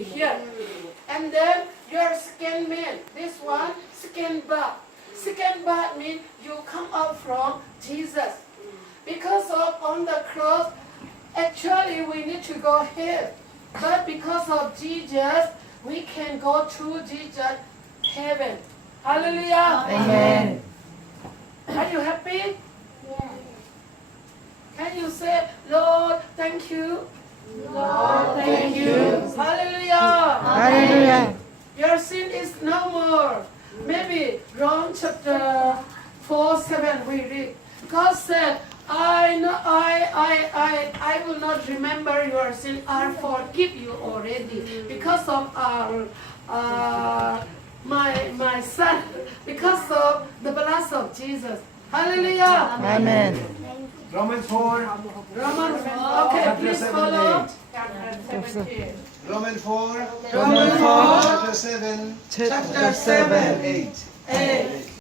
here. And then your second man, this one, second birth. Second birth means you come out from Jesus. Because of on the cross, actually we need to go here. But because of Jesus, we can go through Jesus heaven. Hallelujah. Amen. Are you happy? Can you say, Lord, thank you? Lord, thank you. Hallelujah. Hallelujah. Your sin is no more. Maybe Romans chapter 4:7 we read. God said, I will not remember your sin. I forgive you already because of my son, because of the blood of Jesus. Hallelujah. Amen. Romans 4, Romans, okay, please follow. Romans 4, Romans 4, chapter 7, chapter 7, 8. 8.